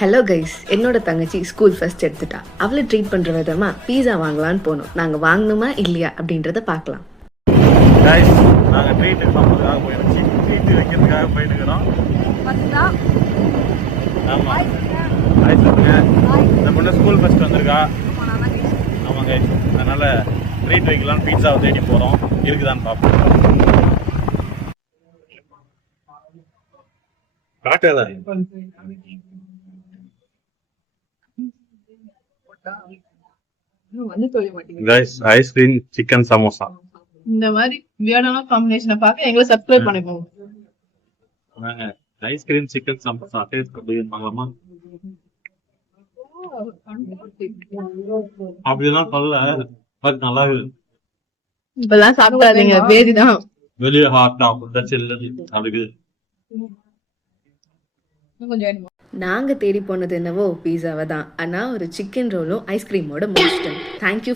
Hello guys, என்னோட தங்கச்சி school first எடுத்துட்டா. அவளை ட்ரீட் பண்ணுற விதமாக பீஸா வாங்கலான்னு போனோம். நாங்கள் வாங்கணுமா இல்லையா அப்படின்றத பார்க்கலாம். கைஸ், நாங்கள் ட்ரீட்டுக்கு சாப்பிட்றதுக்காக போயிருச்சு. ட்ரீட்டு வைக்கிறதுக்காக போயிட்டுக்கிறோம். ஆமாம், ஹாய் சொல்லுங்க. இந்த பொண்ணு ஸ்கூல் ஃபர்ஸ்ட் வந்திருக்கா. ஆமாம் கைஸ், அதனால் ட்ரீட் வைக்கலான்னு பீட்சாவை தேடி போகிறோம். இருக்குதான்னு பார்ப்போம். காட்டல கைஸ், ஐஸ்கிரீம் சிக்கன் சமோசா இந்த மாதிரி வியர்டான காம்பினேஷனை பார்க்க எங்களை சப்ஸ்கிரைப் பண்ணிக்கோங்க. ஐஸ்கிரீம் சிக்கன் சமோசா டேஸ்ட் பண்ணலாமா? அப்படிலாம் சொல்ல, பட் நல்லா இருக்கு. இப்பெல்லாம் சாப்பிடாதீங்க, பேதிதான். வெளியே ஹாட்டா அதுக்கு நாங்கள் தேடி போனது என்னவோ பீஸாவை தான். ஆனால் ஒரு சிக்கன் ரோலும் ஐஸ்கிரீமோட முடிச்சிட்டோம். தேங்க்யூ.